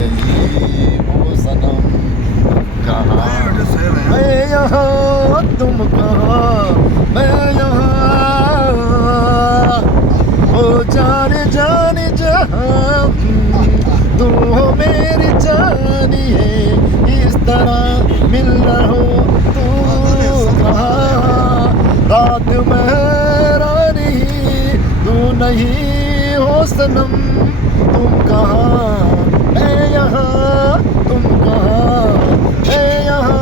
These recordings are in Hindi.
वो सनम कहाँ मैं यहाँ तुम कहाँ मैं यहाँ ओ जाने जाने जहाँ तू हो मेरी जानी है इस तरह मिल रहो तू कहाँ रात में रानी तू नहीं हो सनम तुम कहाँ मैं यहाँ तुम कहाँ मैं यहाँ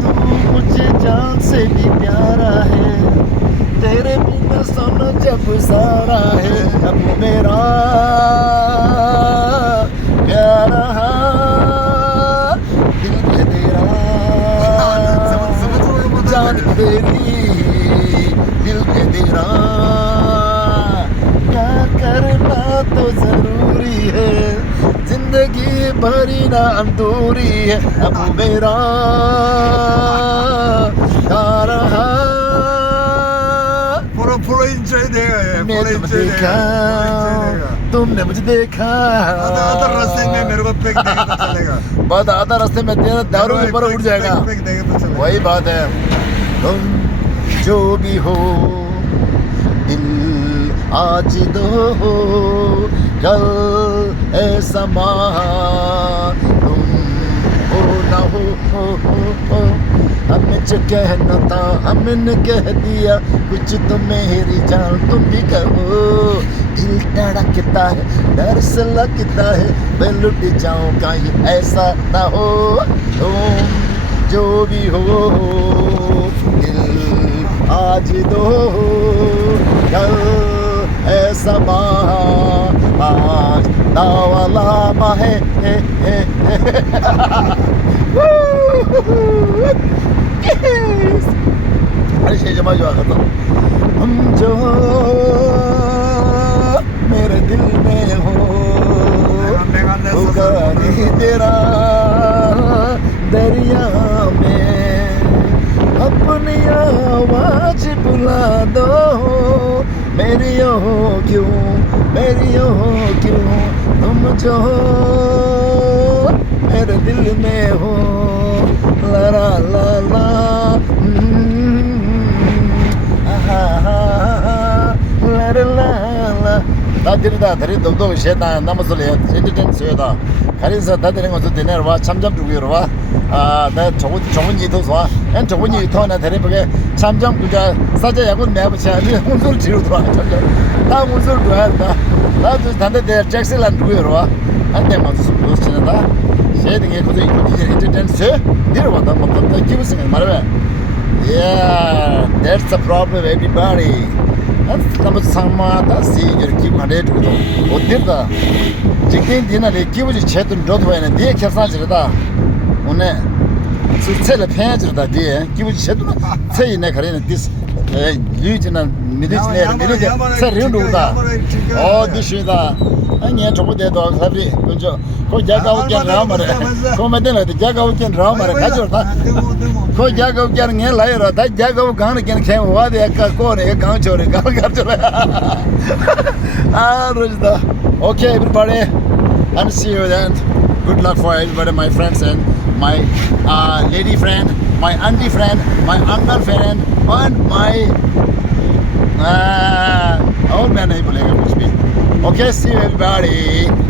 तू मुझे जान से भी प्यारा है तेरे बिना सोना जब सारा है अब मेरा प्यारा दिल है तेरा जान तेरी दिल है तेरा क्या करना तो जरूरी है जिंदगी भरी ना अधूरी है अब मेरा रहा पूरा इंजॉय देगा मैं तुझे देखा तुमने मुझे देखा आधा रास्ते में मेरे को फेंक देगा तो चलेगा बस आधा रास्ते में तेरा दारू के ऊपर उठ जाएगा फेंक देगा तो चलेगा वही बात है तुम जो भी हो दिल आज दो हो कल ऐसा तुम हो ना हो हमें जो कहना था हमने कह दिया कुछ तो मेरी जान तुम भी कहो दिल धड़कता है डर से लगता है मैं लुट जाऊं कहीं ऐसा ना हो तुम जो भी हो दिल आज दो कल ऐसा आज दावाला है अरे शेष जो आ था हम जो मेरे दिल में हो गानी तेरा दरिया में अपनी आवाज बुला दो मेरी हो क्यों तुम जो मेरे दिल में हो ला ला ला ला 다들이다 다리 동동 쉐다 남아서래 제대된 쉐다 가리서 다들인 것도 되네로 와 참점 두고요 와아나 좋은 일도 좋아 엔 좋은 일 터나 대리보게 참점 부자 사자 야군 내부치 아니 혼술 지로 들어와 참점 다 혼술 좋아한다 나도 단대 대 잭셀란 두고요 와 안돼 맞을 수 없으시다 쉐딩에 거기 이제 제대된 쉐 내려와다 뭐 기분이 말해 yeah that's the problem everybody 너무 상마다 시기를 기분하래도 어디다 지금 디나리 기분이 제대로 줘도에는 네 결산지르다 오늘 수체를 편해지르다 네 기분이 제대로 세이네 그래는 디스 유진은 미디스네 미디스 서류도다 디시다 아니야 저거대도 사비 그죠 거 자가오게 라마래 거메데는 자가오게 라마래 가져다 거 자가오게 게 라이라 다 자가오 가는 게 와데 아까 거네 강 저래 강 가져라 아 로즈다 okay everybody and see you then good luck for everybody my friends and my lady friend my auntie friend my uncle friend and my old man नहीं बोलेगा कुछ भी okay see you everybody